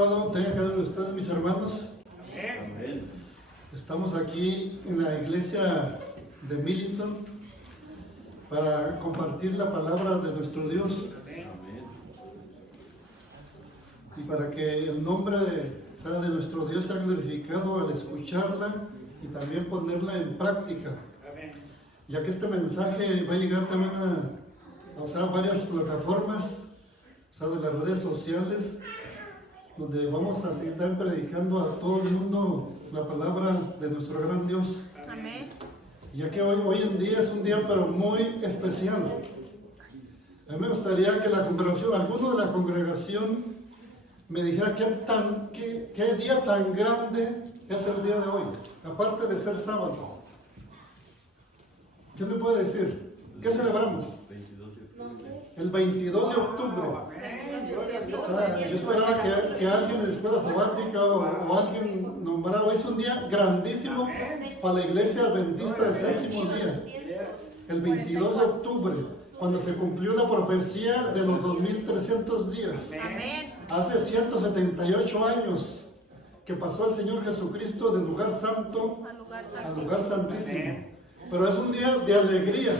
Tenga cada uno de ustedes, mis hermanos. Amén. Estamos aquí en la iglesia de Millington para compartir la palabra de nuestro Dios y para que el nombre de nuestro Dios sea glorificado al escucharla y también ponerla en práctica, ya que este mensaje va a llegar también a varias plataformas, de las redes sociales, donde vamos a seguir predicando a todo el mundo la palabra de nuestro gran Dios. Amén. Ya que hoy en día es un día pero muy especial. A mí me gustaría que la congregación, alguno de la congregación me dijera qué día tan grande es el día de hoy, aparte de ser sábado. ¿Qué me puede decir? ¿Qué celebramos? El 22 de octubre. Yo esperaba que alguien de la escuela sabática o alguien nombrara, hoy es un día grandísimo para la iglesia adventista del séptimo día, el 22 de octubre, cuando se cumplió la profecía de los 2300 días. Hace 178 años que pasó el Señor Jesucristo del lugar santo al lugar santísimo. Pero es un día de alegría,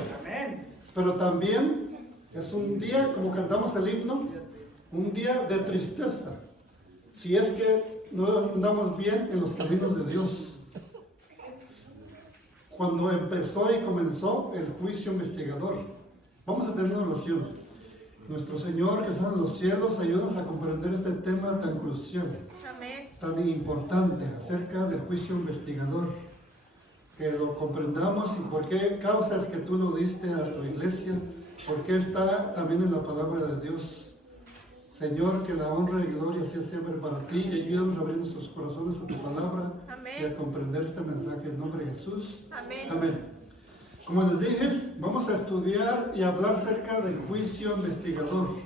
pero también es un día, como cantamos el himno, un día de tristeza, si es que no andamos bien en los caminos de Dios. Cuando empezó y comenzó el juicio investigador, vamos a tener una oración. Nuestro Señor que está en los cielos, ayúdanos a comprender este tema tan crucial, tan importante acerca del juicio investigador, que lo comprendamos y por qué causas que tú lo diste a tu iglesia, porque está también en la palabra de Dios. Señor, que la honra y gloria sea siempre para ti y ayúdanos a abrir nuestros corazones a tu palabra. Amén. Y a comprender este mensaje en nombre de Jesús. Amén. Amén. Como les dije, vamos a estudiar y hablar acerca del juicio investigador,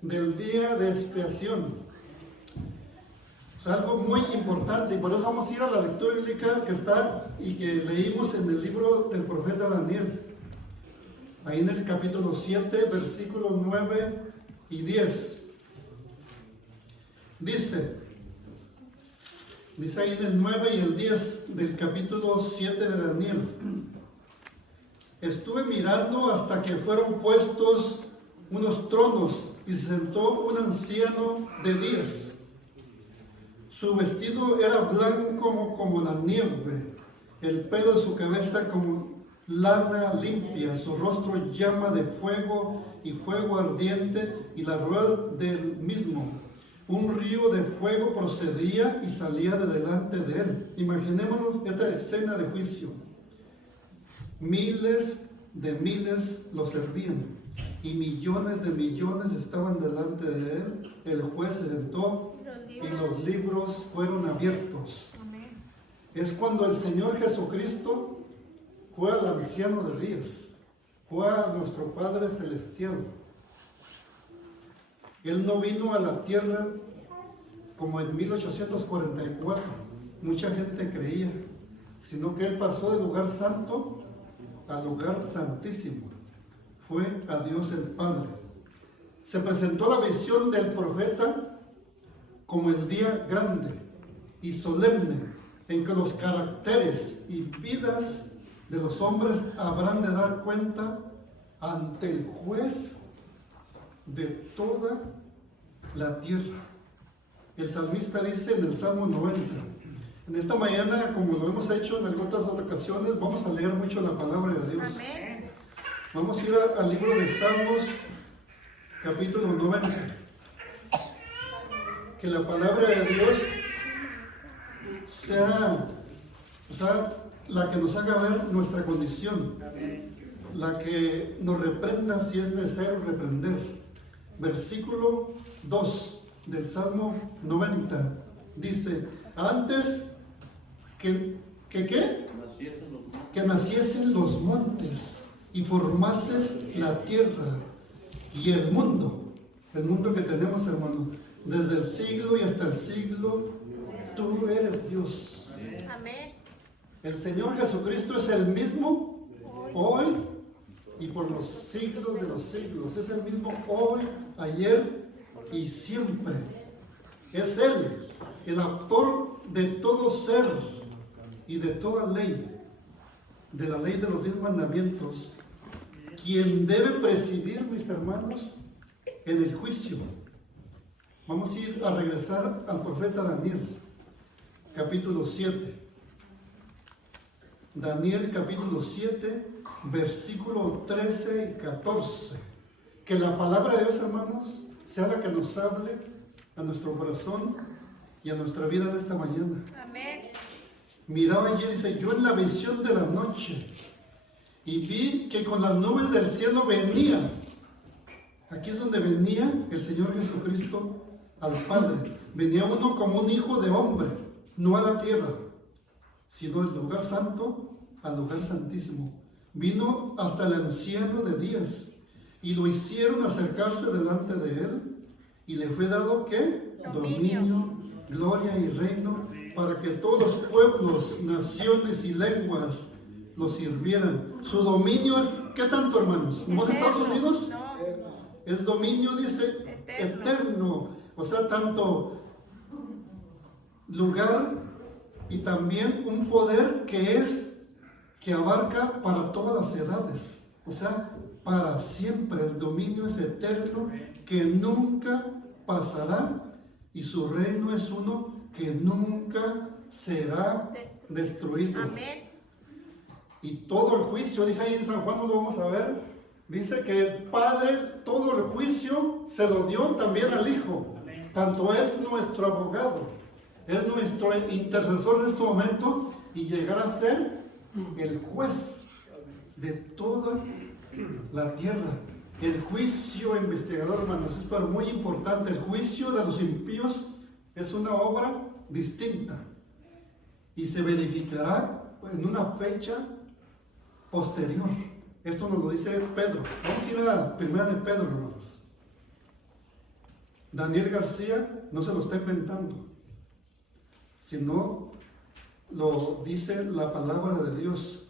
del día de expiación. Es algo muy importante y por eso vamos a ir a la lectura bíblica que está y que leímos en el libro del profeta Daniel. Ahí en el capítulo 7, versículos 9 y 10. Dice ahí en el 9 y el 10 del capítulo 7 de Daniel: estuve mirando hasta que fueron puestos unos tronos y se sentó un anciano de días. Su vestido era blanco como la nieve, el pelo de su cabeza como lana limpia, su rostro llama de fuego y fuego ardiente, y la rueda del mismo. Un río de fuego procedía y salía de delante de él. Imaginémonos esta escena de juicio. Miles de miles lo servían y millones de millones estaban delante de él. El juez se sentó y los libros fueron abiertos. Es cuando el Señor Jesucristo fue al anciano de días, fue a nuestro Padre Celestial. Él no vino a la tierra como en 1844, mucha gente creía, sino que Él pasó del lugar santo al lugar santísimo. Fue a Dios el Padre. Se presentó la visión del profeta como el día grande y solemne en que los caracteres y vidas de los hombres habrán de dar cuenta ante el juez de toda la tierra. El salmista dice en el Salmo 90. En esta mañana, como lo hemos hecho en otras ocasiones, vamos a leer mucho la palabra de Dios. Amén. Vamos a ir al libro de Salmos, capítulo 90. Que la palabra de Dios sea la que nos haga ver nuestra condición, la que nos reprenda si es necesario reprender. Versículo 2 del Salmo 90 dice: antes que naciesen los montes y formases la tierra y el mundo que tenemos, hermano, desde el siglo y hasta el siglo, tú eres Dios. Amén. El Señor Jesucristo es el mismo hoy y por los siglos de los siglos. Es el mismo hoy, ayer y siempre. Es Él, el autor de todo ser y de toda ley, de la ley de los 10 mandamientos, quien debe presidir, mis hermanos, en el juicio. Vamos a ir a regresar al profeta Daniel, capítulo 7. Daniel capítulo 7, versículo 13 y 14. Que la palabra de Dios, hermanos, sea la que nos hable a nuestro corazón y a nuestra vida en esta mañana. Amén. Miraba allí, dice, yo en la visión de la noche, y vi que con las nubes del cielo venía. Aquí es donde venía el Señor Jesucristo al Padre. Venía uno como un hijo de hombre, no a la tierra, sino del lugar santo al lugar santísimo. Vino hasta el anciano de días y lo hicieron acercarse delante de él y le fue dado ¿qué? Dominio, gloria y reino para que todos los pueblos, naciones y lenguas lo sirvieran. Su dominio es ¿qué tanto, hermanos? ¿No es Estados Unidos? No. Es dominio, dice, eterno. O sea, tanto lugar y también un poder que abarca para todas las edades, o sea, para siempre. El dominio es eterno, que nunca pasará, y su reino es uno que nunca será destruido. Amén. Y todo el juicio, dice ahí en San Juan, no lo vamos a ver, dice que el Padre, todo el juicio se lo dio también al Hijo. Tanto es nuestro abogado, es nuestro intercesor en este momento, y llegará a ser el juez de toda la tierra. El juicio investigador, hermanos, es pero muy importante. El juicio de los impíos es una obra distinta y se verificará en una fecha posterior. Esto nos lo dice Pedro. Vamos a ir a la primera de Pedro, hermanos. Daniel García no se lo está inventando, sino lo dice la palabra de Dios.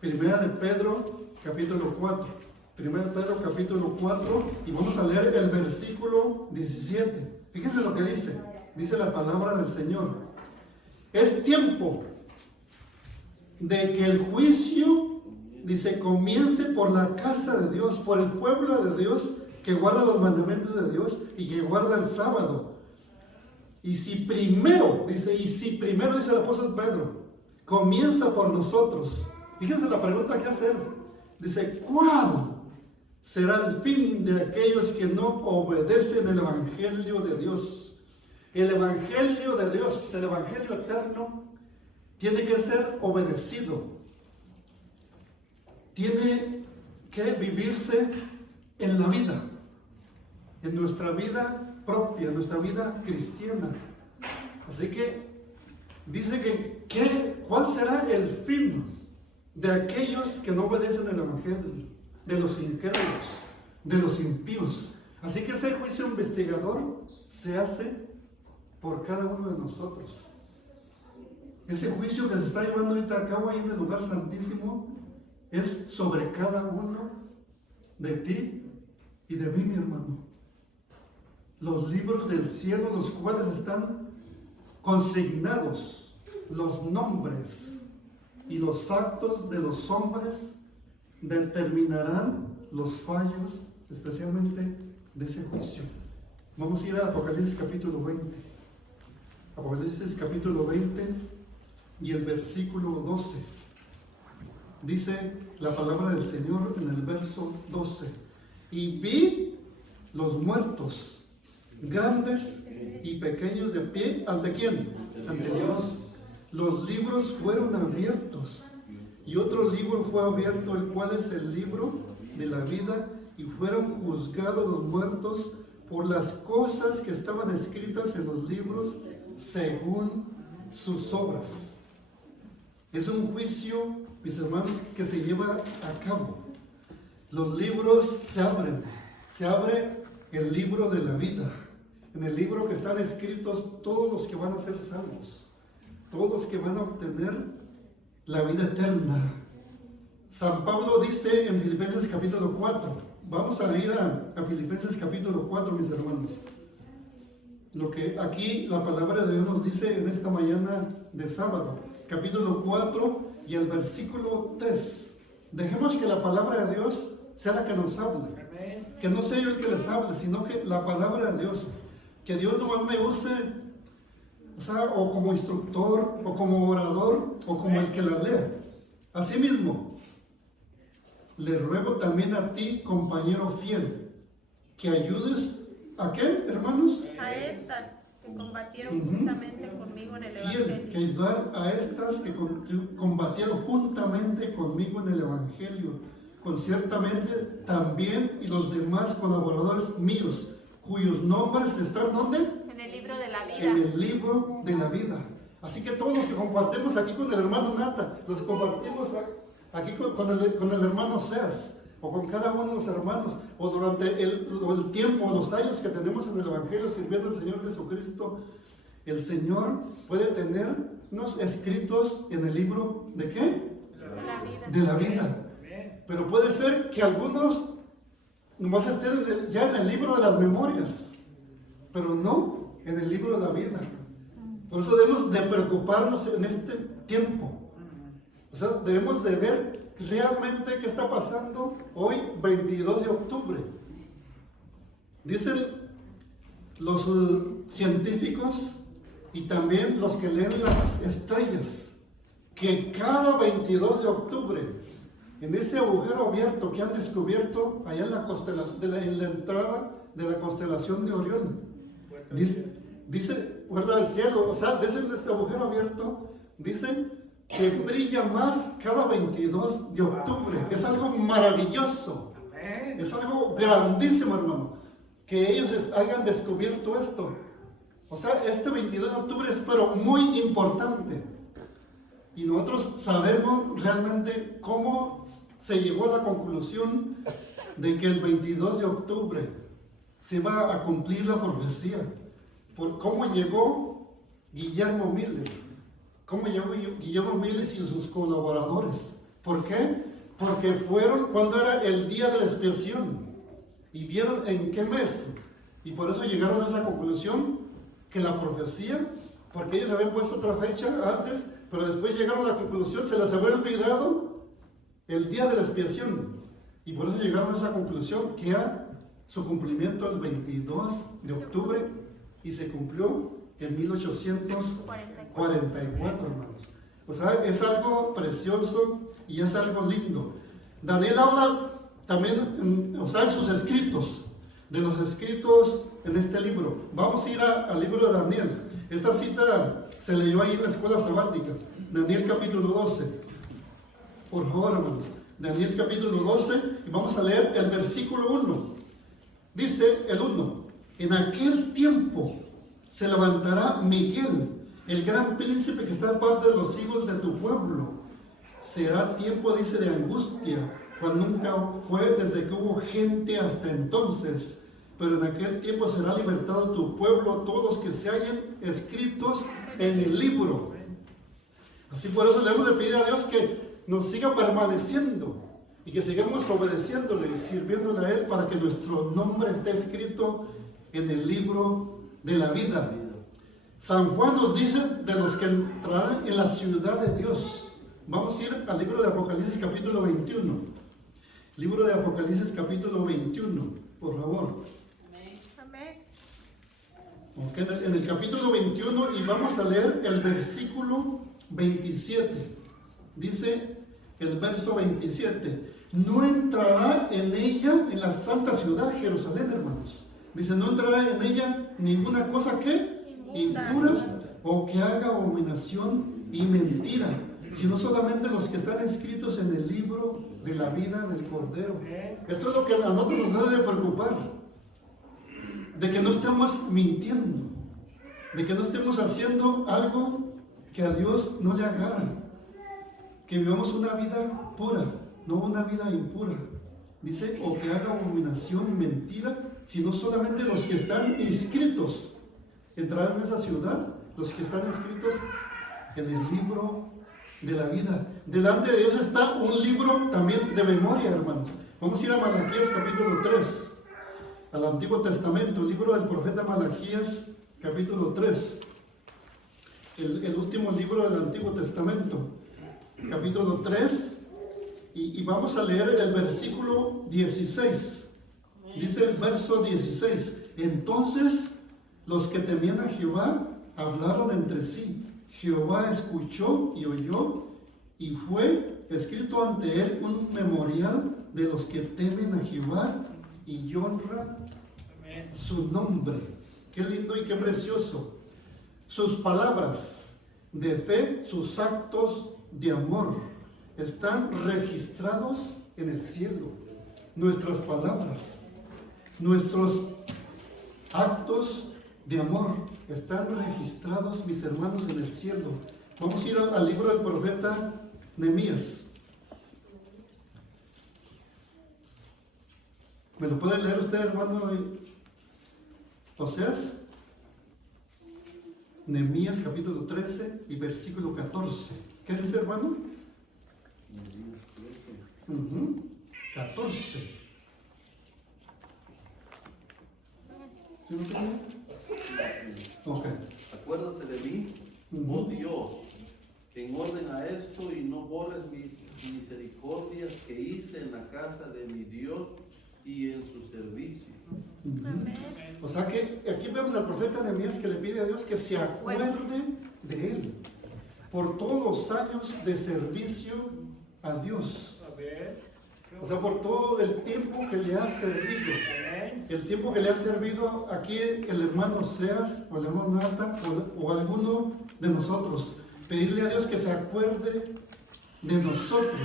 Primera de Pedro, capítulo 4. Primera de Pedro, capítulo 4, y vamos a leer el versículo 17. Fíjense lo que dice. Dice la palabra del Señor. Es tiempo de que el juicio, dice, comience por la casa de Dios, por el pueblo de Dios, que guarda los mandamientos de Dios y que guarda el sábado. Y si primero, dice el apóstol Pedro, comienza por nosotros. Fíjense la pregunta que hace él. Dice, ¿cuál será el fin de aquellos que no obedecen el evangelio de Dios? El evangelio de Dios, el evangelio eterno, tiene que ser obedecido. Tiene que vivirse en la vida, en nuestra vida propia, en nuestra vida cristiana. Así que dice ¿cuál será el fin de aquellos que no obedecen el evangelio? De los incrédulos, de los impíos. Así que ese juicio investigador se hace por cada uno de nosotros. Ese juicio que se está llevando ahorita a cabo ahí en el lugar santísimo es sobre cada uno de ti y de mí, mi hermano. Los libros del cielo, los cuales están consignados, los nombres y los actos de los hombres determinarán los fallos, especialmente de ese juicio. Vamos a ir a Apocalipsis capítulo 20. Apocalipsis capítulo 20 y el versículo 12. Dice la palabra del Señor en el verso 12. Y vi los muertos, grandes y pequeños, de pie. ¿Ante quién? Ante Dios. Los libros fueron abiertos, y otro libro fue abierto, el cual es el libro de la vida, y fueron juzgados los muertos por las cosas que estaban escritas en los libros según sus obras. Es un juicio, mis hermanos, que se lleva a cabo. Los libros se abren. Se abre el libro de la vida. En el libro que están escritos todos los que van a ser salvos, todos los que van a obtener la vida eterna. San Pablo dice en Filipenses capítulo 4, vamos a ir a Filipenses capítulo 4, mis hermanos. lo que aquí la palabra de Dios nos dice en esta mañana de sábado, capítulo 4 y el versículo 3. Dejemos que la palabra de Dios sea la que nos hable. Que no sea yo el que les hable, sino que la palabra de Dios. Que Dios nomás me use, o como instructor, o como orador, o como el que la lea. Asimismo, le ruego también a ti, compañero fiel, que ayudes ¿a qué, hermanos? A estas que combatieron juntamente conmigo en el Evangelio. Fiel, que ayudar a estas que combatieron juntamente conmigo en el Evangelio. Conciertamente también y los demás colaboradores míos, cuyos nombres están ¿dónde? En el libro de la vida. En el libro de la vida. Así que todos los que compartimos aquí con el hermano Nata, los compartimos aquí con el hermano Seas, o con cada uno de los hermanos, o durante el tiempo, los años que tenemos en el Evangelio sirviendo al Señor Jesucristo, el Señor puede tenernos escritos en el libro ¿de qué? De la vida. De la vida. Pero puede ser que algunos nomás estén ya en el libro de las memorias, pero no en el libro de la vida. Por eso debemos de preocuparnos en este tiempo. O sea, debemos de ver realmente qué está pasando hoy, 22 de octubre. Dicen los científicos y también los que leen las estrellas que cada 22 de octubre, en ese agujero abierto que han descubierto allá en la entrada de la constelación de Orión, dice puerta del cielo, o sea, desde ese agujero abierto, dicen que brilla más cada 22 de octubre. Es algo maravilloso, es algo grandísimo, hermano, que ellos hayan descubierto esto. O sea, este 22 de octubre es pero muy importante. Y nosotros sabemos realmente cómo se llegó a la conclusión de que el 22 de octubre se va a cumplir la profecía. Por cómo llegó Guillermo Miller. Cómo llegó Guillermo Miller y sus colaboradores. ¿Por qué? Porque fueron cuando era el día de la expiación. Y vieron en qué mes. Y por eso llegaron a esa conclusión que la profecía, porque ellos habían puesto otra fecha antes, pero después llegaron a la conclusión, se les había olvidado el día de la expiación. Y por eso llegaron a esa conclusión que era su cumplimiento el 22 de octubre y se cumplió en 1844, hermanos. O sea, es algo precioso y es algo lindo. Daniel habla también, en sus escritos, de los escritos en este libro. Vamos a ir al libro de Daniel. Esta cita se leyó ahí en la escuela sabática, Daniel capítulo 12. Por favor, hermanos, Daniel capítulo 12, y vamos a leer el versículo 1. Dice el 1, en aquel tiempo se levantará Miguel, el gran príncipe que está en parte de los hijos de tu pueblo. Será tiempo, dice, de angustia, cual nunca fue desde que hubo gente hasta entonces. Pero en aquel tiempo será libertado tu pueblo, todos los que se hallen escritos en el libro. Así por eso le hemos de pedir a Dios que nos siga permaneciendo y que sigamos obedeciéndole y sirviéndole a Él para que nuestro nombre esté escrito en el libro de la vida. San Juan nos dice de los que entrarán en la ciudad de Dios. Vamos a ir al libro de Apocalipsis capítulo 21. Libro de Apocalipsis capítulo 21, por favor. Okay, en el capítulo 21 y vamos a leer el versículo 27. Dice el verso 27, no entrará en ella, en la santa ciudad Jerusalén, hermanos. Dice, no entrará en ella ninguna cosa que impura o que haga abominación y mentira, sino solamente los que están escritos en el libro de la vida del Cordero. Esto es lo que a nosotros nos debe de preocupar. De que no estemos mintiendo, de que no estemos haciendo algo que a Dios no le agrada, que vivamos una vida pura, no una vida impura. Dice, o que haga abominación y mentira, sino solamente los que están inscritos entrarán en esa ciudad, los que están inscritos en el libro de la vida. Delante de Dios está un libro también de memoria, hermanos. Vamos a ir a Malaquías capítulo 3. Al Antiguo Testamento, el libro del profeta Malaquías, capítulo 3, el último libro del Antiguo Testamento, capítulo 3, y vamos a leer el versículo 16. Dice el verso 16: entonces los que temían a Jehová hablaron entre sí. Jehová escuchó y oyó, y fue escrito ante él un memorial de los que temen a Jehová y honran su nombre. Qué lindo y qué precioso. Sus palabras de fe, sus actos de amor están registrados en el cielo. Nuestras palabras, nuestros actos de amor están registrados, mis hermanos, en el cielo. Vamos a ir al libro del profeta Nehemías. ¿Me lo puede leer usted, hermano Oseas? Nehemías capítulo 13 y versículo 14. ¿Qué dice, hermano? 14. ¿Sí lo tiene? Ok. Acuérdate de mí, oh Dios, en orden a esto, y no borres mis misericordias que hice en la casa de mi Dios y en su servicio. Amén. O sea que aquí vemos al profeta Nehemías que le pide a Dios que se acuerde de él por todos los años de servicio a Dios. O sea, por todo el tiempo que le ha servido. El tiempo que le ha servido aquí el hermano Oseas o el hermano Nata o alguno de nosotros. Pedirle a Dios que se acuerde de nosotros.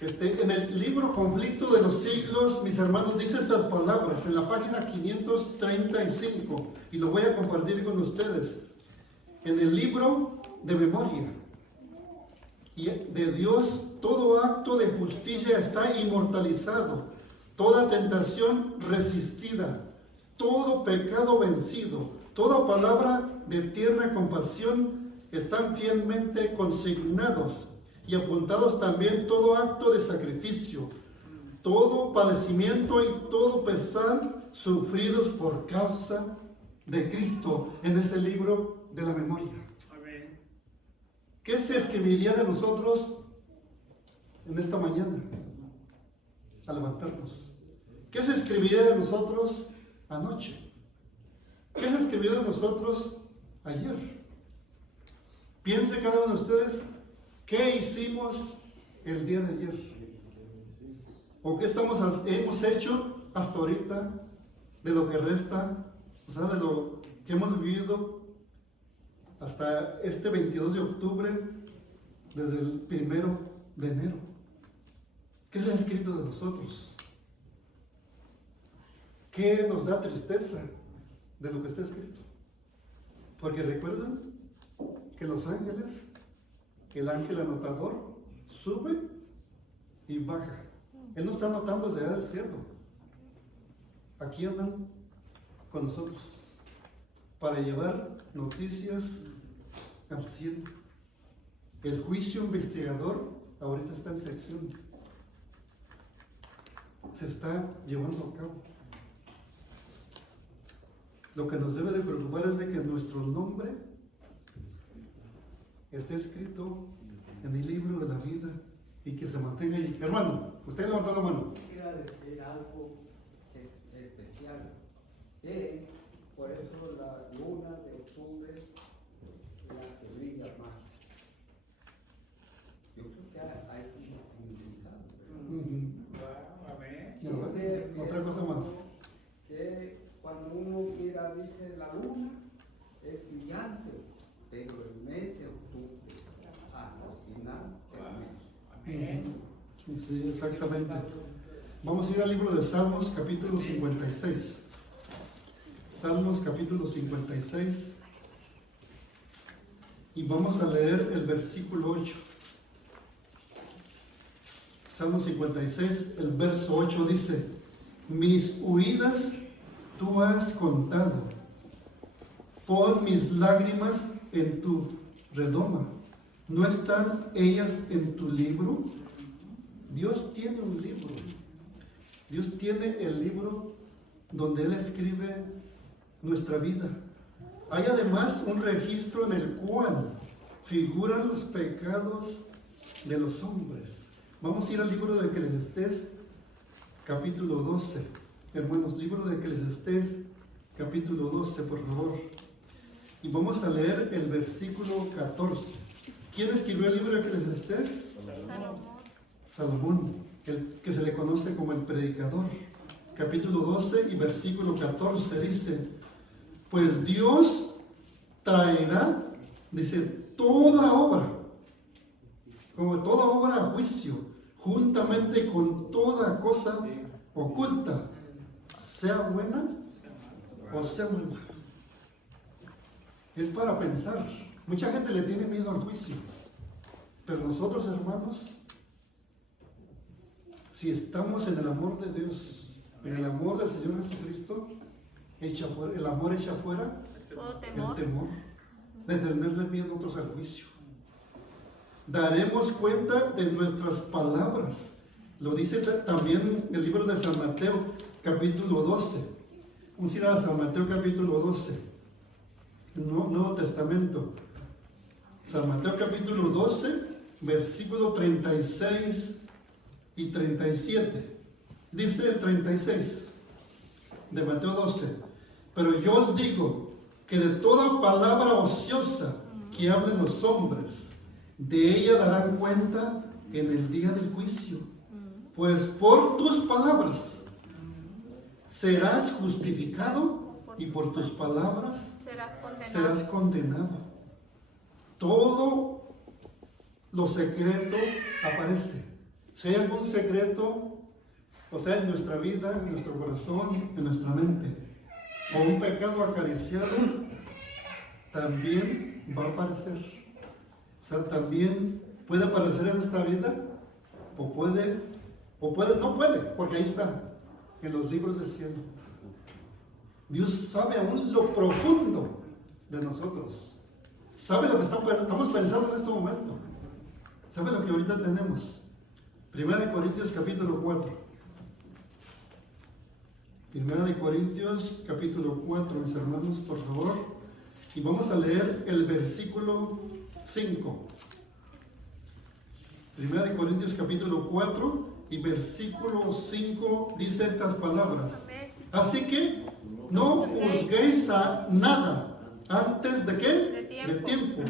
En el libro Conflicto de los Siglos, mis hermanos, dice estas palabras en la página 535, y lo voy a compartir con ustedes. En el libro de memoria y de Dios, todo acto de justicia está inmortalizado, toda tentación resistida, todo pecado vencido, toda palabra de tierna compasión están fielmente consignados y apuntados también todo acto de sacrificio, todo padecimiento y todo pesar sufridos por causa de Cristo en ese libro de la memoria. Amén. ¿Qué se escribiría de nosotros en esta mañana al levantarnos? ¿Qué se escribiría de nosotros anoche? ¿Qué se escribió de nosotros ayer? Piense cada uno de ustedes, ¿qué hicimos el día de ayer? ¿O qué hemos hecho hasta ahorita de lo que resta? O sea, de lo que hemos vivido hasta este 22 de octubre, desde el 1 de enero. ¿Qué se ha escrito de nosotros? ¿Qué nos da tristeza de lo que está escrito? Porque recuerdan que los ángeles, el ángel anotador, sube y baja. Él no está anotando desde allá del cielo. Aquí andan con nosotros para llevar noticias al cielo. El juicio investigador ahorita está en sección. Se está llevando a cabo. Lo que nos debe de preocupar es de que nuestro nombre esté escrito en el libro de la vida y que se mantenga ahí. Hermano, usted levantó la mano. Quiero decir algo especial. Por eso la luna de octubre es la que brilla más. Yo creo que hay un significado. Amén. Ya, ¿verdad? Otra cosa más. Que cuando uno mira, dice la luna es brillante, pero el mes de octubre, hasta el final del mes. Amén. Sí, exactamente. Vamos a ir al libro de Salmos, capítulo 56. Salmos, capítulo 56. Y vamos a leer el versículo 8. Salmos 56, el verso 8 dice: mis huidas tú has contado, pon mis lágrimas en tu redoma. ¿No están ellas en tu libro? Dios tiene un libro. Dios tiene el libro donde Él escribe nuestra vida, Hay además un registro en el cual figuran los pecados de los hombres. Vamos a ir al libro de Eclesiastés, capítulo 12. Hermanos, libro de Eclesiastés, capítulo 12, por favor. Y vamos a leer el versículo 14. ¿Quién escribió el libro de Eclesiastés? Salomón, el que se le conoce como el predicador. Capítulo 12 y versículo 14 dice: pues Dios traerá, dice, toda obra, como toda obra a juicio, juntamente con toda cosa oculta, sea buena o sea mala. Es para pensar. Mucha gente le tiene miedo al juicio, pero nosotros, hermanos, si estamos en el amor de Dios, en el amor del Señor Jesucristo, el amor echa fuera el temor de tenerle miedo a otros al juicio. Daremos cuenta de nuestras palabras. Lo dice también el libro de San Mateo, capítulo 12. Vamos a ir a San Mateo, capítulo 12, Nuevo Testamento. San Mateo, capítulo 12, versículo 36 y 37. Dice el 36 de Mateo 12: pero yo os digo que de toda palabra ociosa que hablen los hombres, de ella darán cuenta en el día del juicio. Pues por tus palabras serás justificado y por tus palabras serás condenado. Todo lo secreto aparece. Si hay algún secreto, o sea, en nuestra vida, en nuestro corazón, en nuestra mente, o un pecado acariciado, también va a aparecer. O sea, también puede aparecer en esta vida, o no puede, porque ahí está, en los libros del cielo. Dios sabe aún lo profundo de nosotros. Sabe lo que estamos pensando en este momento. Sabe lo que ahorita tenemos. 1 Corintios capítulo 4. 1 Corintios capítulo 4, mis hermanos, por favor. Y vamos a leer el versículo 5. 1 Corintios capítulo 4 y versículo 5 dice estas palabras: así que no juzguéis a nada antes de ¿qué? De tiempo,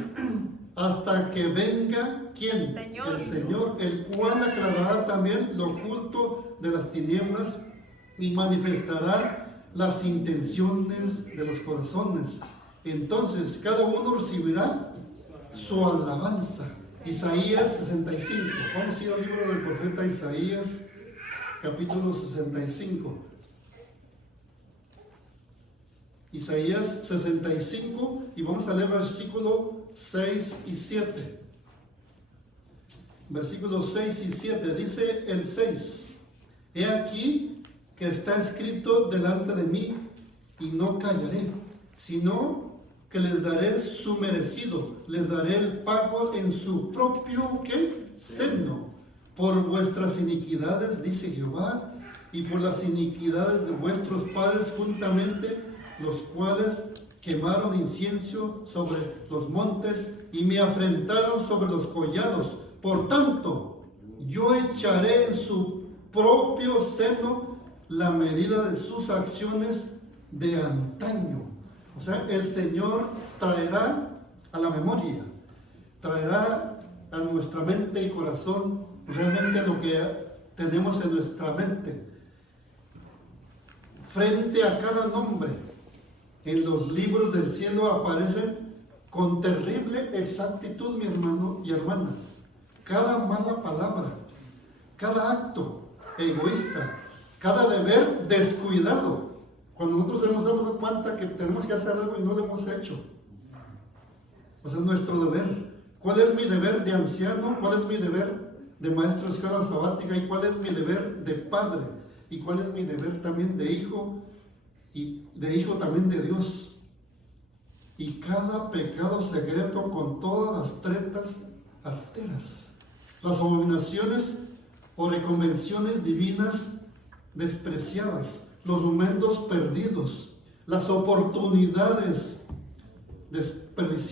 hasta que venga ¿quién? El Señor, el cual aclarará también lo oculto de las tinieblas y manifestará las intenciones de los corazones. Entonces cada uno recibirá su alabanza. Isaías 65. Vamos a ir al libro del profeta Isaías, capítulo 65. Isaías 65, y vamos a leer versículo 6 y 7. Versículos 6 y 7, dice el 6: he aquí que está escrito delante de mí, y no callaré, sino que les daré su merecido, les daré el pago en su propio ¿qué? Seno, por vuestras iniquidades, dice Jehová, y por las iniquidades de vuestros padres juntamente, los cuales quemaron incienso sobre los montes y me afrentaron sobre los collados. Por tanto, yo echaré en su propio seno la medida de sus acciones de antaño. O sea, el Señor traerá a la memoria, traerá a nuestra mente y corazón realmente lo que tenemos en nuestra mente. Frente a cada nombre en los libros del cielo aparecen con terrible exactitud, mi hermano y hermana, cada mala palabra, cada acto egoísta, cada deber descuidado. Cuando nosotros nos damos cuenta que tenemos que hacer algo y no lo hemos hecho. O sea, nuestro deber. ¿Cuál es mi deber de anciano? ¿Cuál es mi deber de maestro de escuela sabática? ¿Y cuál es mi deber de padre? ¿Y cuál es mi deber también de hijo? Y de hijo también de Dios. Y cada pecado secreto con todas las tretas arteras, las abominaciones o reconvenciones divinas despreciadas, los momentos perdidos, las oportunidades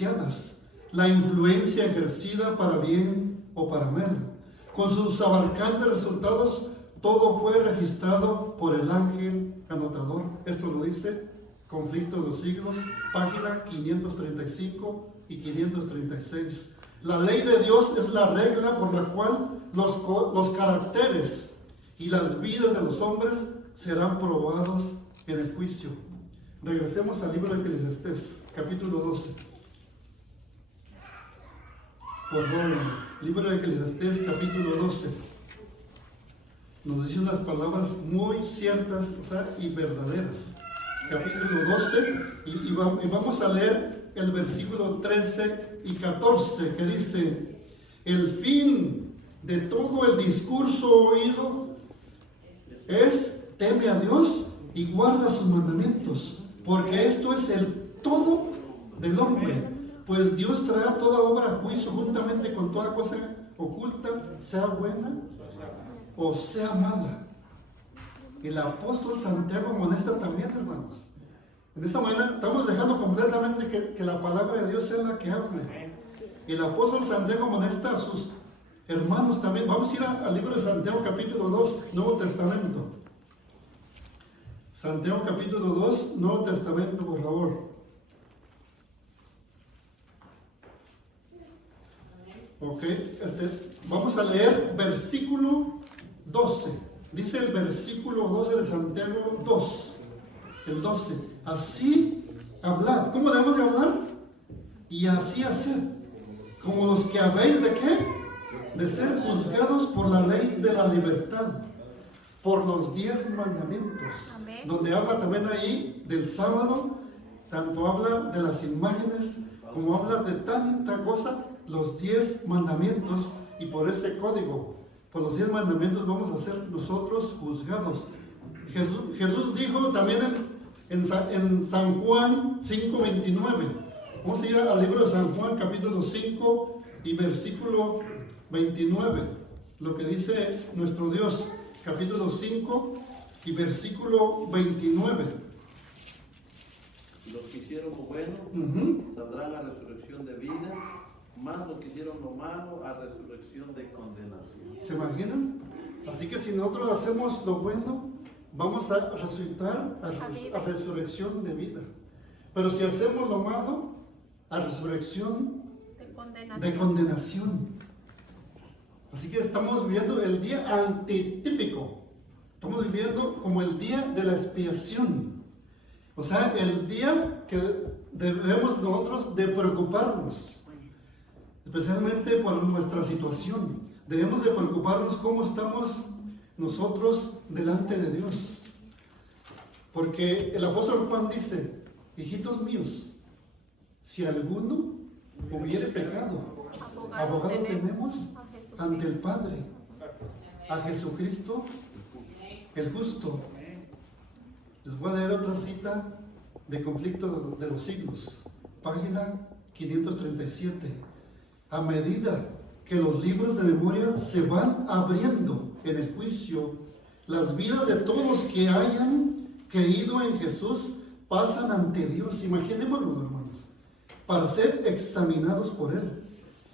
menospreciadas, la influencia ejercida para bien o para mal. Con sus abarcantes resultados, todo fue registrado por el ángel anotador. Esto lo dice Conflicto de los Siglos, página 535 y 536. La ley de Dios es la regla por la cual los caracteres y las vidas de los hombres serán probados en el juicio. Regresemos al libro de Eclesiastés, capítulo 12. Por favor, libro de Eclesiastés, capítulo 12. Nos dice unas palabras muy ciertas, y verdaderas. Capítulo 12, y vamos a leer el versículo 13 y 14, que dice: el fin de todo el discurso oído es: teme a Dios y guarda sus mandamientos, porque esto es el todo del hombre. Pues Dios traerá toda obra a juicio juntamente con toda cosa oculta, sea buena o sea mala. El apóstol Santiago amonesta también, hermanos. En esta manera estamos dejando completamente que la palabra de Dios sea la que hable. El apóstol Santiago amonesta a sus hermanos también. Vamos a ir al libro de Santiago, capítulo 2, Nuevo Testamento. Santiago, capítulo 2, Nuevo Testamento, por favor. Ok, vamos a leer versículo 12. Dice el versículo 12 de Santiago 2, el 12. Así hablad. ¿Cómo debemos de hablar? Y así haced, como los que habéis de qué? De ser juzgados por la ley de la libertad, por los 10 mandamientos. Amén. Donde habla también ahí del sábado, tanto habla de las imágenes como habla de tanta cosa, los 10 mandamientos, y por ese código, por los 10 mandamientos vamos a ser nosotros juzgados. Jesús dijo también en San Juan 5:29. Vamos a ir al libro de San Juan, capítulo 5 y versículo 29. Lo que dice nuestro Dios, capítulo 5 y versículo 29. Los que hicieron lo bueno saldrán a resurrección de vida, más los que hicieron lo malo a resurrección de condenación. ¿Se imaginan? Así que si nosotros hacemos lo bueno, vamos a resucitar a resurrección de vida. Pero si hacemos lo malo, a resurrección de condenación. Así que estamos viviendo el día antitípico. Estamos viviendo como el día de la expiación. O sea, el día que debemos nosotros de preocuparnos, especialmente por nuestra situación. Debemos de preocuparnos cómo estamos nosotros delante de Dios. Porque el apóstol Juan dice: hijitos míos, si alguno hubiere pecado, abogado tenemos ante el Padre, a Jesucristo el justo. Les voy a leer otra cita de Conflicto de los Siglos, página 537. A medida que los libros de memoria se van abriendo en el juicio, las vidas de todos los que hayan creído en Jesús pasan ante Dios. Imaginémoslo, hermanos, para ser examinados por Él,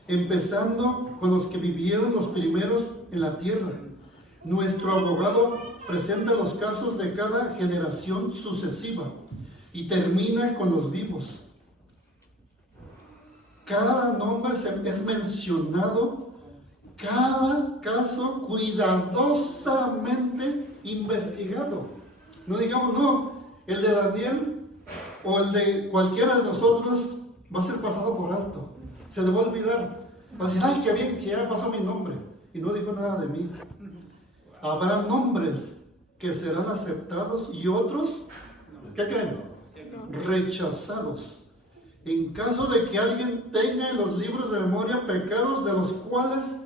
empezando con los que vivieron los primeros en la tierra. Nuestro abogado presenta los casos de cada generación sucesiva y termina con los vivos. Cada nombre es mencionado, cada caso cuidadosamente investigado. No digamos, no, el de Daniel o el de cualquiera de nosotros va a ser pasado por alto. Se le va a olvidar. Va a decir: ay, qué bien, que ya pasó mi nombre y no dijo nada de mí. Habrá nombres que serán aceptados y otros, ¿qué creen? Rechazados. En caso de que alguien tenga en los libros de memoria pecados de los cuales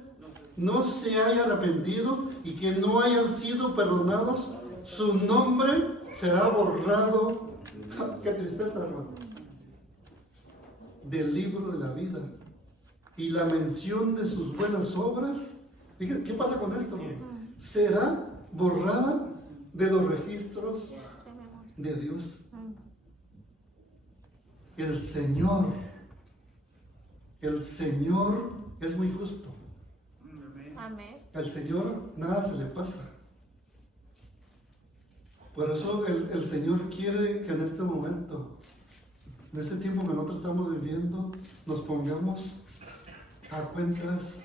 no se haya arrepentido y que no hayan sido perdonados, su nombre será borrado. ¡Qué tristeza, hermano! Del libro de la vida. Y la mención de sus buenas obras, fíjense, ¿qué pasa con esto, hermano? Será borrada de los registros de Dios. El Señor El Señor es muy justo. Amén. Al Señor nada se le pasa. Por eso el Señor quiere que en este momento, en este tiempo que nosotros estamos viviendo, nos pongamos a cuentas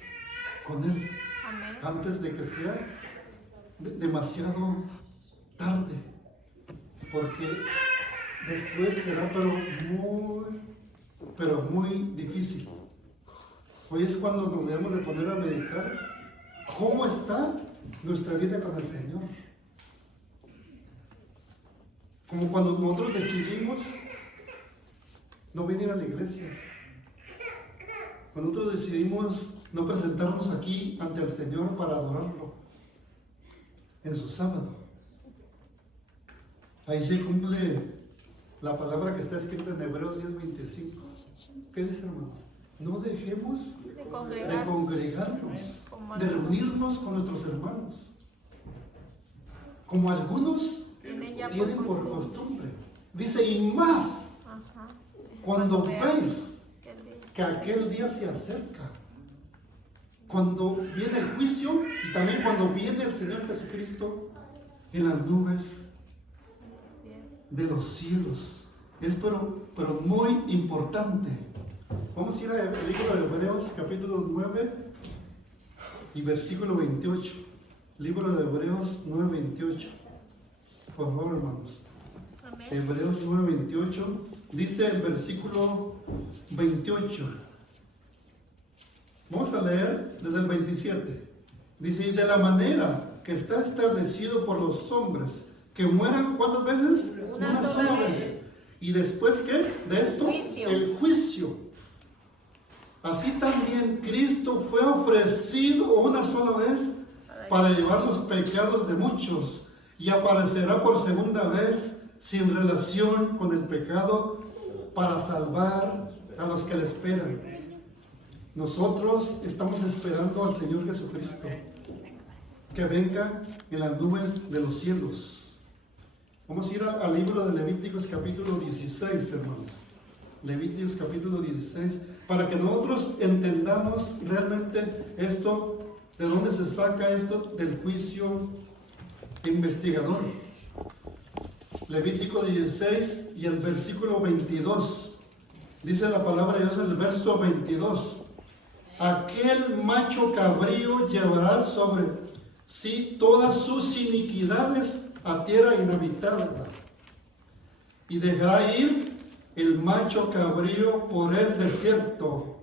con Él. Amén. Antes de que sea demasiado tarde. Porque después será pero muy difícil. Hoy es cuando nos debemos de poner a meditar cómo está nuestra vida con el Señor. Como cuando nosotros decidimos no venir a la iglesia. Cuando nosotros decidimos no presentarnos aquí ante el Señor para adorarlo en su sábado. Ahí se cumple la palabra que está escrita en Hebreos 10:25. ¿Qué dice, hermanos? No dejemos de congregarnos, de reunirnos con nuestros hermanos. Como algunos tienen por costumbre. Dice, y más, cuando veis que aquel día se acerca, cuando viene el juicio y también cuando viene el Señor Jesucristo en las nubes de los cielos. Es pero muy importante. Vamos a ir al libro de Hebreos capítulo 9 y versículo 28. Libro de Hebreos 9:28. Por favor, hermanos. Amén. Hebreos 9:28 dice el versículo 28. Vamos a leer desde el 27. Dice, y de la manera que está establecido por los hombres, que mueran ¿cuántas veces? Una sola sola vez. ¿Y después qué? De esto, Juicio. el juicio. Así también Cristo fue ofrecido una sola vez para llevar los pecados de muchos y aparecerá por segunda vez sin relación con el pecado para salvar a los que le esperan. Nosotros estamos esperando al Señor Jesucristo que venga en las nubes de los cielos. Vamos a ir al libro de Levíticos capítulo 16, hermanos. Levíticos capítulo 16, para que nosotros entendamos realmente esto, de dónde se saca esto del juicio investigador. Levítico 16 y el versículo 22. Dice la palabra de Dios en el verso 22. Aquel macho cabrío llevará sobre sí todas sus iniquidades a tierra inhabitada, y dejará ir el macho cabrío por el desierto.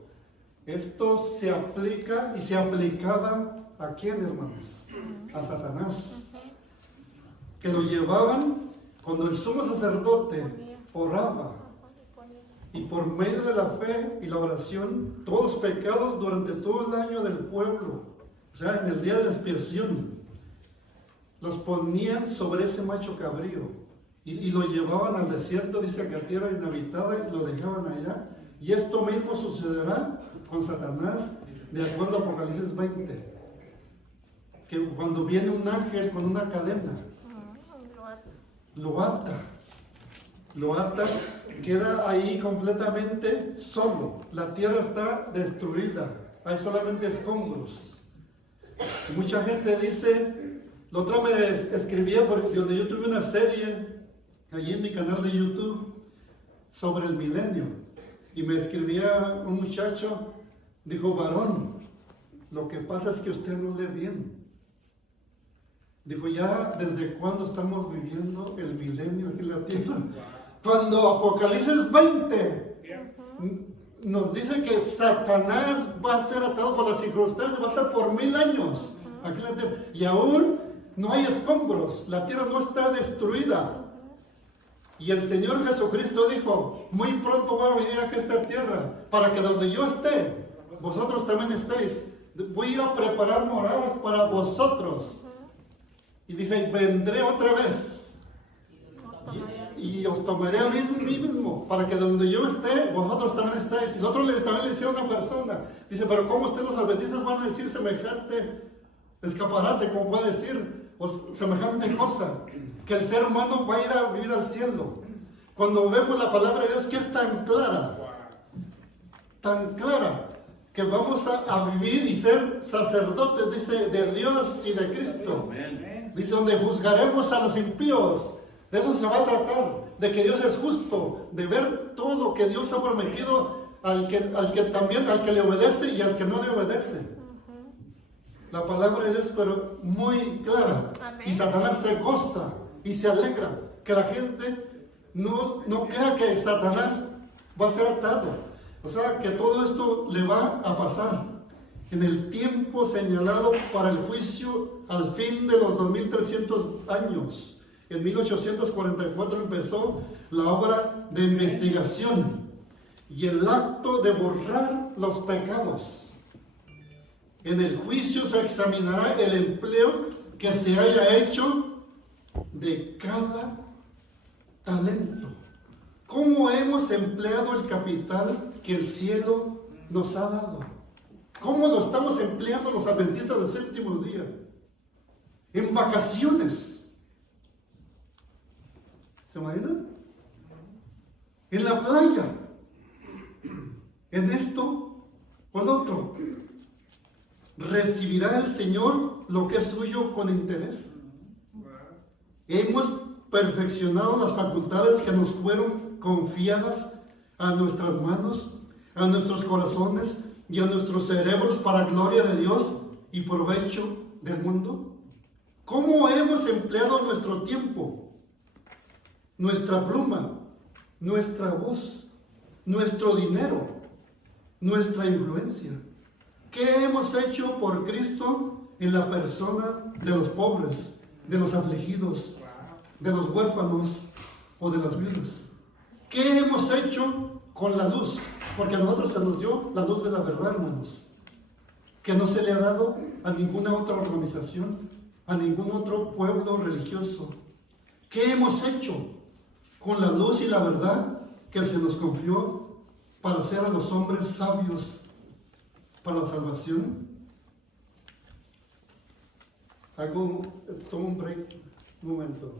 Esto se aplica y se aplicaba ¿a quién, hermanos? A Satanás, que lo llevaban cuando el sumo sacerdote oraba, y por medio de la fe y la oración, todos los pecados durante todo el año del pueblo, o sea, en el día de la expiación, los ponían sobre ese macho cabrío y lo llevaban al desierto, dice que a tierra inhabitada, y lo dejaban allá. Y esto mismo sucederá con Satanás, de acuerdo a Apocalipsis 20, que cuando viene un ángel con una cadena, lo ata, queda ahí completamente solo. La tierra está destruida, hay solamente escombros. Y mucha gente dice, la otra me escribía, porque donde yo tuve una serie allí en mi canal de YouTube sobre el milenio, y me escribía un muchacho, dijo, varón, lo que pasa es que usted no lee bien. Dijo, ya desde cuándo estamos viviendo el milenio aquí en la tierra. Cuando Apocalipsis 20 nos dice que Satanás va a ser atado por las circunstancias, va a estar por 1000 años aquí en la tierra, y aún no hay escombros, la tierra no está destruida. Y el Señor Jesucristo dijo, muy pronto voy a venir aquí a esta tierra, para que donde yo esté, vosotros también estéis. Voy a ir a preparar moradas para vosotros. Y dice, vendré otra vez y os tomaré a mí mismo, para que donde yo esté, vosotros también estáis. Y el otro también le decía a una persona, dice, pero ¿cómo ustedes los adventistas van a decir semejante escaparate, como puede decir, o semejante cosa, que el ser humano va a ir a vivir al cielo? Cuando vemos la palabra de Dios, que es tan clara, tan clara que vamos a vivir y ser sacerdotes, dice, de Dios y de Cristo. Amén. Dice, donde juzgaremos a los impíos. De eso se va a tratar, de que Dios es justo, de ver todo que Dios ha prometido al que le obedece y al que no le obedece. La palabra de Dios, pero muy clara. Amén. Y Satanás se goza y se alegra. Que la gente no crea que Satanás va a ser atado. O sea, que todo esto le va a pasar en el tiempo señalado para el juicio al fin de los 2300 años. En 1844 empezó la obra de investigación y el acto de borrar los pecados. En el juicio se examinará el empleo que se haya hecho de cada talento. ¿Cómo hemos empleado el capital que el cielo nos ha dado? ¿Cómo lo estamos empleando los adventistas del séptimo día? En vacaciones. ¿Se imaginan? En la playa. En esto o en otro. ¿Recibirá el Señor lo que es suyo con interés? Hemos perfeccionado las facultades que nos fueron confiadas a nuestras manos, a nuestros corazones y a nuestros cerebros para gloria de Dios y provecho del mundo. ¿Cómo hemos empleado nuestro tiempo, nuestra pluma, nuestra voz, nuestro dinero, nuestra influencia? ¿Qué hemos hecho por Cristo en la persona de los pobres, de los afligidos, de los huérfanos o de las viudas? ¿Qué hemos hecho con la luz? Porque a nosotros se nos dio la luz de la verdad, hermanos, que no se le ha dado a ninguna otra organización, a ningún otro pueblo religioso. ¿Qué hemos hecho con la luz y la verdad que se nos confió para hacer a los hombres sabios para la salvación? Tomo un break, un momento.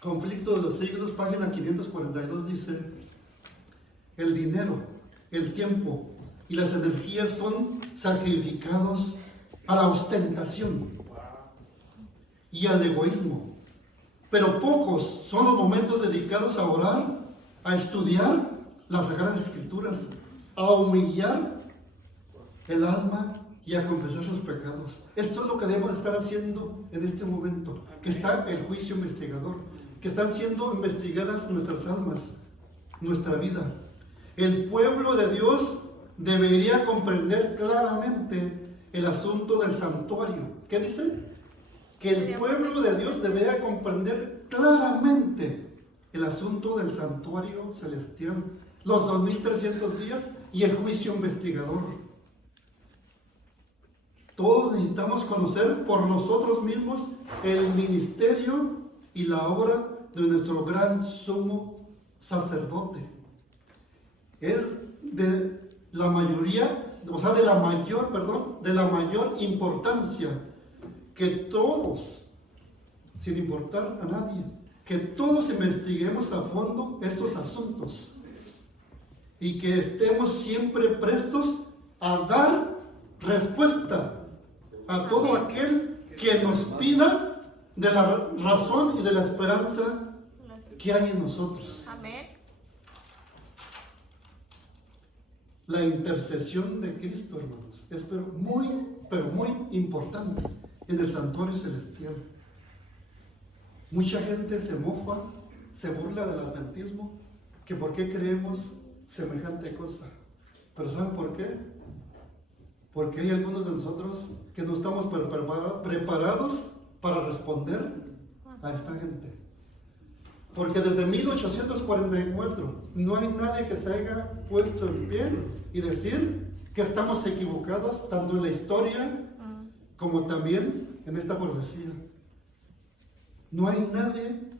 Conflicto de los siglos, página 542, dice: el dinero, el tiempo y las energías son sacrificados a la ostentación y al egoísmo, pero pocos son los momentos dedicados a orar, a estudiar las Sagradas Escrituras, a humillar el alma y a confesar sus pecados. Esto es lo que debemos estar haciendo en este momento, que está el juicio investigador, que están siendo investigadas nuestras almas, nuestra vida. El pueblo de Dios debería comprender claramente el asunto del santuario. ¿Qué dice? Que el pueblo de Dios debería comprender claramente el asunto del santuario celestial, los 2300 días y el juicio investigador. Todos necesitamos conocer por nosotros mismos el ministerio y la obra de nuestro gran sumo sacerdote. Es de la mayor importancia que todos, sin importar a nadie, que todos investiguemos a fondo estos asuntos y que estemos siempre prestos a dar respuesta a todo aquel que nos pida de la razón y de la esperanza que hay en nosotros. Amén. La intercesión de Cristo, hermanos, es pero muy importante en el santuario celestial. Mucha gente se mofa, se burla del adventismo, que por qué creemos semejante cosa. Pero ¿saben por qué? Porque hay algunos de nosotros que no estamos preparados para responder a esta gente. Porque desde 1844 no hay nadie que se haya puesto en pie y decir que estamos equivocados tanto en la historia como también en esta profecía. No hay nadie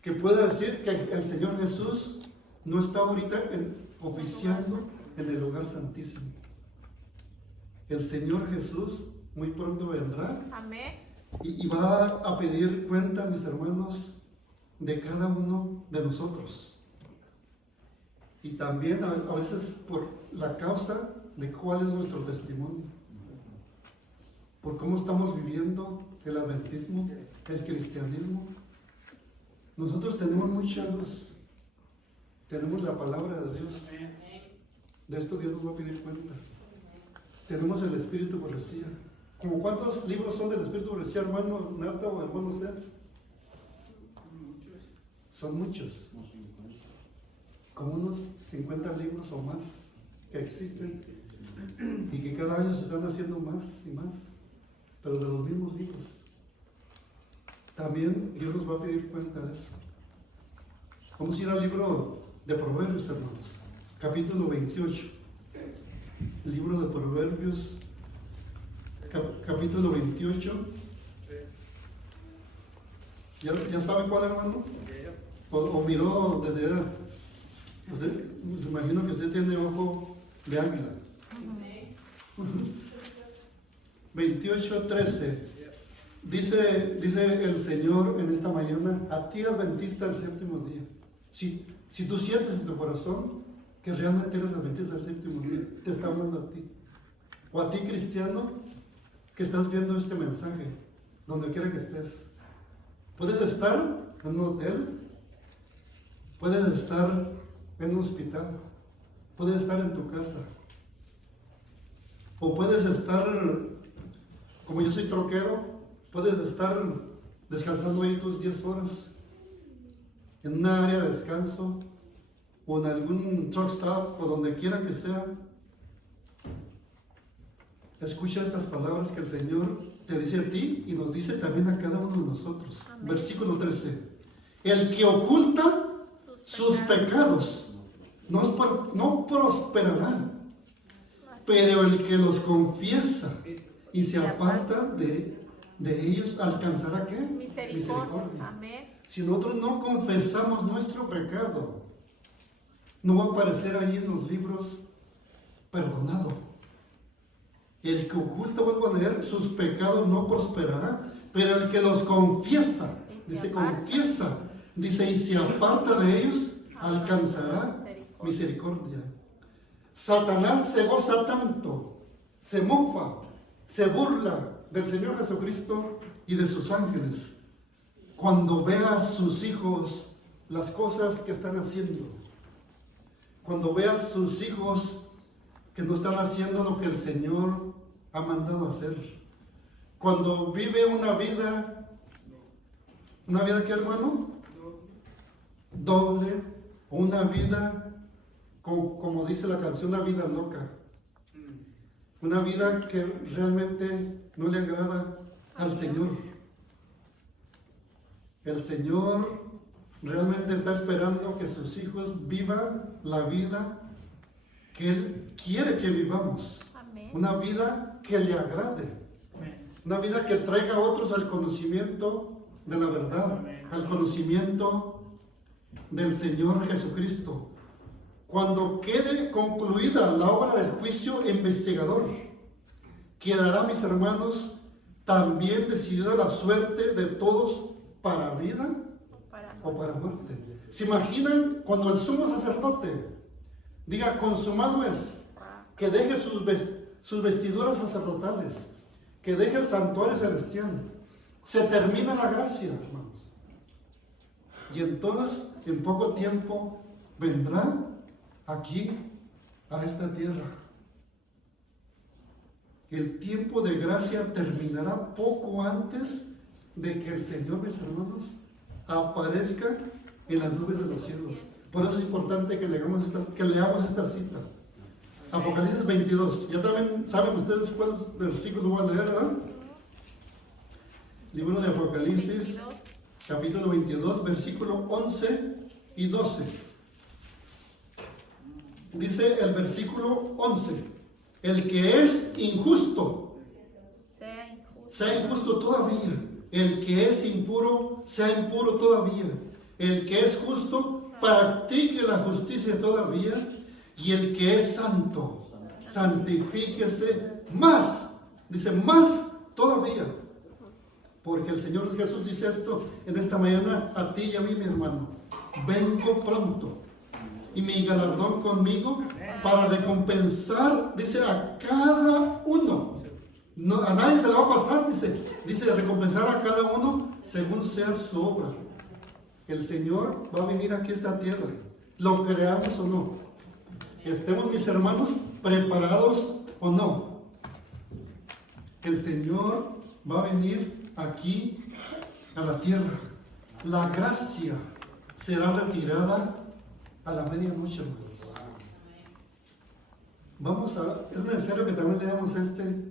que pueda decir que el Señor Jesús no está ahorita oficiando en el lugar santísimo. El Señor Jesús muy pronto vendrá. Amén. Y va a pedir cuenta, mis hermanos, de cada uno de nosotros. Y también a veces por la causa de cuál es nuestro testimonio. Por cómo estamos viviendo el adventismo, el cristianismo. Nosotros tenemos mucha luz. Tenemos la palabra de Dios. De esto Dios nos va a pedir cuenta. Tenemos el Espíritu de profecía. ¿Como cuántos libros son del Espíritu de profecía, hermano Nata o hermano Sets? Son muchos. Como unos 50 libros o más que existen y que cada año se están haciendo más y más, pero de los mismos libros. También Dios nos va a pedir cuenta de eso. Vamos a ir al libro de Proverbios, hermanos, capítulo 28. El libro de Proverbios, capítulo 28. ¿Ya sabe cuál, hermano? O miró desde allá. Me imagino que usted tiene ojo de águila. 28:13. Dice el Señor en esta mañana, a ti adventista del séptimo día. Si tú sientes en tu corazón que realmente eres adventista del séptimo día, te está hablando a ti. O a ti, cristiano, que estás viendo este mensaje, donde quiera que estés. Puedes estar en un hotel, puedes estar en un hospital, puedes estar en tu casa, o puedes estar, como yo soy troquero, puedes estar descansando ahí tus 10 horas en una área de descanso o en algún truck stop o donde quiera que sea. Escucha estas palabras que el Señor te dice a ti y nos dice también a cada uno de nosotros. Amén. Versículo 13. El que oculta sus pecados no prosperará, pero el que los confiesa y se aparta de ellos alcanzará ¿qué? Misericordia. Amén. Si nosotros no confesamos nuestro pecado, no va a aparecer ahí en los libros perdonado. El que oculta, vuelvo a leer, sus pecados no prosperará, pero el que los confiesa, dice, y se aparta de ellos, alcanzará misericordia. Satanás se goza tanto, se mofa, se burla del Señor Jesucristo y de sus ángeles cuando ve a sus hijos las cosas que están haciendo, cuando ve a sus hijos que no están haciendo lo que el Señor ha mandado hacer, cuando vive una vida ¿qué, hermano? Doble, o una vida como dice la canción, una vida loca, una vida que realmente no le agrada al Señor. El Señor realmente está esperando que sus hijos vivan la vida que Él quiere que vivamos. Amén. Una vida que le agrade. Una vida que traiga a otros al conocimiento de la verdad, al conocimiento del Señor Jesucristo. Cuando quede concluida la obra del juicio investigador, quedará, mis hermanos, también decidida la suerte de todos para vida o para muerte. ¿Se imaginan cuando el sumo sacerdote diga consumado es? Que deje sus vestiduras sacerdotales, que deje el santuario celestial. Se termina la gracia, hermanos. Y entonces, en poco tiempo, vendrá aquí a esta tierra. El tiempo de gracia terminará poco antes de que el Señor, mis hermanos, aparezca en las nubes de los cielos. Por eso es importante que leamos esta cita. Apocalipsis 22. Ya también saben ustedes cuál versículo voy a leer, ¿verdad? Libro de Apocalipsis, capítulo 22, versículo 11 y 12. Dice el versículo 11: el que es injusto, sea injusto todavía. El que es impuro, sea impuro todavía. El que es justo, practique la justicia todavía. Y el que es santo, santifíquese más. Dice más todavía. Porque el Señor Jesús dice esto en esta mañana a ti y a mí, mi hermano. Vengo pronto. y mi galardón conmigo para recompensar, dice, a cada uno. No, a nadie se le va a pasar, dice, recompensar a cada uno según sea su obra. El Señor va a venir aquí a esta tierra, lo creamos o no. Estemos, mis hermanos, preparados o no. El Señor va a venir aquí a la tierra. La gracia será retirada a la medianoche, hermanos. Es necesario que también leamos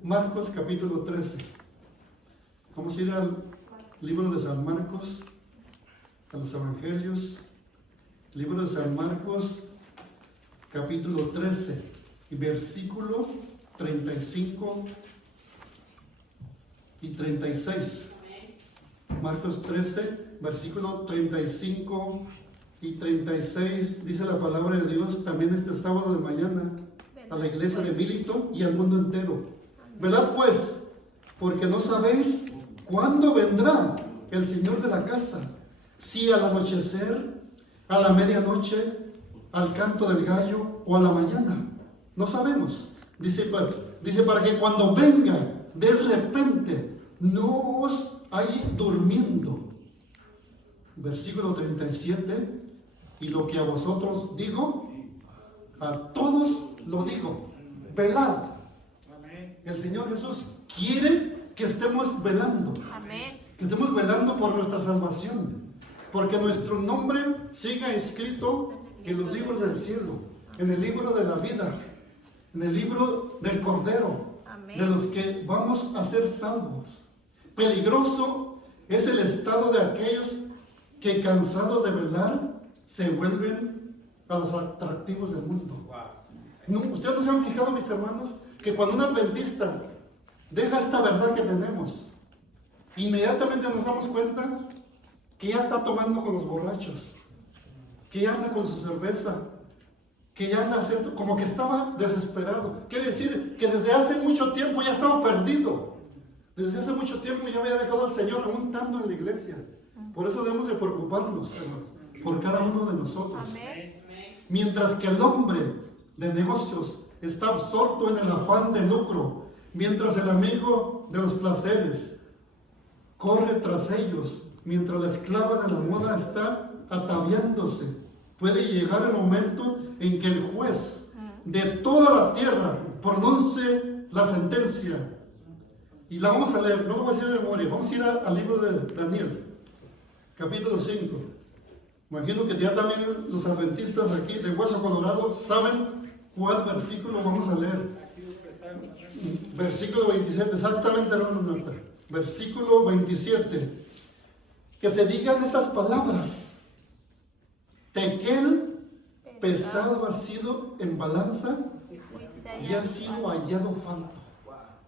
Marcos capítulo 13. Vamos a ir al libro de San Marcos, a los evangelios, libro de San Marcos capítulo 13 y versículo 35 y 36. Marcos 13, versículo 35 y 36, dice la palabra de Dios también este sábado de mañana a la iglesia de Milito y al mundo entero. Velad pues, porque no sabéis cuándo vendrá el Señor de la casa, si al anochecer, a la medianoche, al canto del gallo o a la mañana. No sabemos. Dice para que cuando venga de repente no os halléis durmiendo. Versículo 37, y lo que a vosotros digo, a todos lo digo, velad. El Señor Jesús quiere que estemos velando. Amén. Que estemos velando por nuestra salvación, porque nuestro nombre siga escrito en los libros del cielo, en el libro de la vida, en el libro del Cordero. Amén. De los que vamos a ser salvos. Peligroso es el estado de aquellos que, cansados de velar, se vuelven a los atractivos del mundo. No, ustedes no se han fijado, mis hermanos, que cuando un adventista deja esta verdad que tenemos, inmediatamente nos damos cuenta que ya está tomando con los borrachos, que ya anda con su cerveza, que ya anda haciendo, como que estaba desesperado. Quiere decir que desde hace mucho tiempo ya estaba perdido. Desde hace mucho tiempo ya había dejado al Señor, aún estando en la iglesia. Por eso debemos de preocuparnos, hermanos, por cada uno de nosotros. Amén. Mientras que el hombre de negocios está absorto en el afán de lucro, mientras el amigo de los placeres corre tras ellos, mientras la esclava de la moda está ataviándose, puede llegar el momento en que el juez de toda la tierra pronuncie la sentencia. Y la vamos a leer, no lo voy a decir de memoria, vamos a ir al libro de Daniel, capítulo 5. Imagino que ya también los adventistas aquí de Hueso Colorado saben cuál versículo vamos a leer. Versículo 27, exactamente, hermano Nata. Versículo 27. Que se digan estas palabras. Tequel pesado ha sido en balanza y ha sido hallado falto.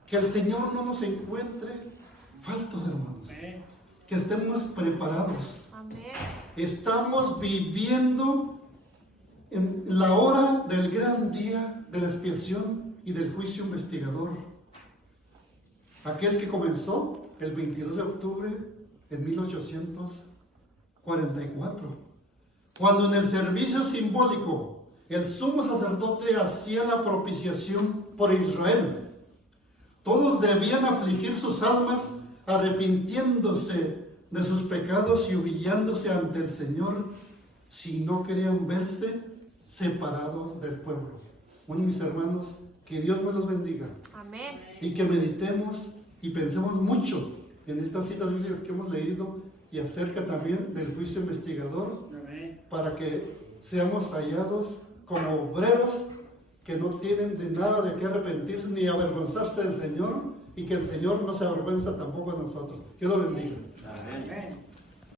Que el Señor no nos encuentre faltos, hermanos. Que estemos preparados. Estamos viviendo en la hora del gran día de la expiación y del juicio investigador. Aquel que comenzó el 22 de octubre de 1844, cuando en el servicio simbólico el sumo sacerdote hacía la propiciación por Israel. Todos debían afligir sus almas arrepintiéndose de sus pecados y humillándose ante el Señor si no querían verse separados del pueblo. Bueno, mis hermanos, que Dios me los bendiga. Amén. Y que meditemos y pensemos mucho en estas citas bíblicas que hemos leído y acerca también del juicio investigador. Amén. Para que seamos hallados como obreros que no tienen de nada de qué arrepentirse ni avergonzarse del Señor, y que el Señor no se avergüenza tampoco de nosotros. Que lo bendiga. Amén.